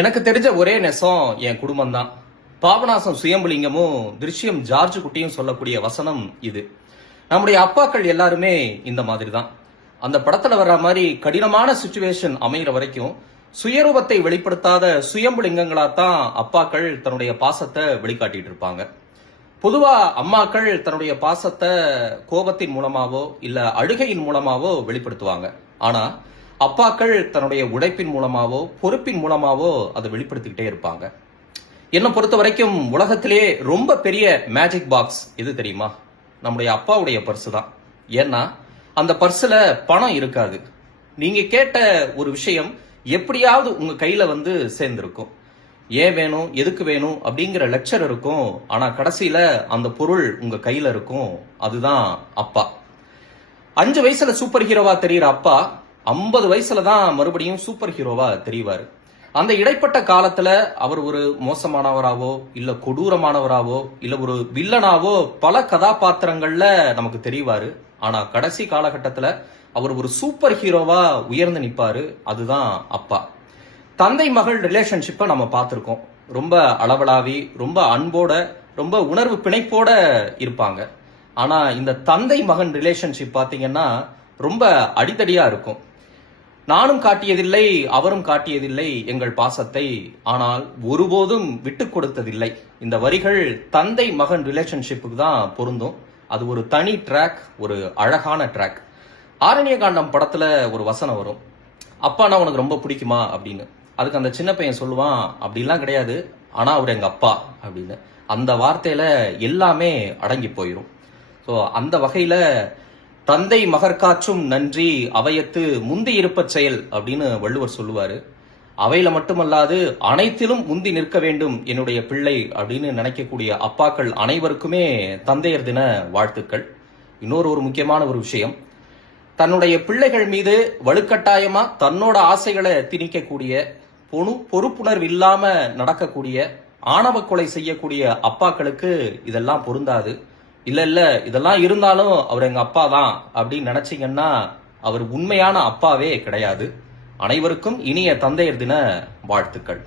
எனக்கு தெரிஞ்ச ஒரே நெசம் என் குடும்பம் தான். பாபநாசம் சுயம்புலிங்கமும் திருஷ்யம் ஜார்ஜ் குட்டியும் சொல்லக்கூடிய வசனம் இது. நம்முடைய அப்பாக்கள் எல்லாருமே இந்த மாதிரி தான். அந்த படத்துல வர்ற மாதிரி கடினமான சுச்சுவேஷன் அமைகிற வரைக்கும் சுயரூபத்தை வெளிப்படுத்தாத சுயம்புலிங்கங்களா தான் அப்பாக்கள் தன்னுடைய பாசத்தை வெளிக்காட்டிட்டு இருப்பாங்க. பொதுவா அம்மாக்கள் தன்னுடைய பாசத்தை கோபத்தின் மூலமாவோ இல்ல அழுகையின் மூலமாவோ வெளிப்படுத்துவாங்க. ஆனா அப்பாக்கள் தன்னுடைய உழைப்பின் மூலமாவோ பொறுப்பின் மூலமாவோ அதை வெளிப்படுத்திக்கிட்டே இருப்பாங்க. என்னை பொறுத்த வரைக்கும் உலகத்திலே ரொம்ப பெரிய மேஜிக் பாக்ஸ் எது தெரியுமா? நம்முடைய அப்பாவுடைய பர்ஸ் தான். ஏன்னா அந்த பர்ஸ்ல பணம் இருக்காது. நீங்க கேட்ட ஒரு விஷயம் எப்படியாவது உங்க கையில வந்து சேர்ந்திருக்கும். ஏன் வேணும், எதுக்கு வேணும் அப்படிங்கிற லெக்சர் இருக்கும். ஆனா கடைசியில அந்த பொருள் உங்க கையில இருக்கும். அதுதான் அப்பா. 5 வயசுல சூப்பர் ஹீரோவா தெரியுற அப்பா 50 வயசுல தான் மறுபடியும் சூப்பர் ஹீரோவா தெரிவாரு. அந்த இடைப்பட்ட காலத்துல அவர் ஒரு மோசமானவராவோ இல்ல கொடூரமானவராவோ இல்ல ஒரு வில்லனாவோ பல கதாபாத்திரங்கள்ல நமக்கு தெரிவாரு. ஆனா கடைசி காலகட்டத்துல அவர் ஒரு சூப்பர் ஹீரோவா உயர்ந்து நிப்பாரு. அதுதான் அப்பா. தந்தை மகள் ரிலேஷன்ஷிப்பை நம்ம பார்த்திருக்கோம். ரொம்ப அளவலாவி, ரொம்ப அன்போட, ரொம்ப உணர்வு பிணைப்போட இருப்பாங்க. ஆனா இந்த தந்தை மகன் ரிலேஷன்ஷிப் பாத்தீங்கன்னா ரொம்ப அடித்தடியா இருக்கும். நானும் காட்டியதில்லை, அவரும் காட்டியதில்லை எங்கள் பாசத்தை, ஆனால் ஒருபோதும் விட்டு கொடுத்ததில்லை. இந்த வரிகள் தந்தை மகன் ரிலேஷன்ஷிப்புக்கு தான் பொருந்தும். அது ஒரு தனி ட்ராக், ஒரு அழகான ட்ராக். ஆரண்ய காண்டம் படத்துல ஒரு வசனம் வரும், அப்பானா உனக்கு ரொம்ப பிடிக்குமா அப்படின்னு. அதுக்கு அந்த சின்ன பையன் சொல்லுவான், அப்படிலாம் கிடையாது, ஆனா அவர் எங்க அப்பா அப்படின்னு. அந்த வார்த்தையில எல்லாமே அடங்கி போயிடும். ஸோ அந்த வகையில தந்தை மகற்காற்றும் நன்றி அவையத்து முந்தி இருப்ப செயல் அப்படின்னு வள்ளுவர் சொல்லுவாரு. அவையில மட்டுமல்லாது அனைத்திலும் முந்தி நிற்க வேண்டும் என்னுடைய பிள்ளை அப்படின்னு நினைக்கக்கூடிய அப்பாக்கள் அனைவருக்குமே தந்தையர் தின வாழ்த்துக்கள். இன்னொரு முக்கியமான ஒரு விஷயம், தன்னுடைய பிள்ளைகள் மீது வலுக்கட்டாயமா தன்னோட ஆசைகளை திணிக்கக்கூடிய, பொறுப்புணர்வு இல்லாம நடக்கக்கூடிய, ஆணவ கொலை செய்யக்கூடிய அப்பாக்களுக்கு இதெல்லாம் பொருந்தாது. இல்ல இதெல்லாம் இருந்தாலும் அவர் எங்க அப்பா தான் அப்படின்னு நினைச்சீங்கன்னா அவர் உண்மையான அப்பாவே கிடையாது. அனைவருக்கும் இனிய தந்தையர் தின வாழ்த்துக்கள்.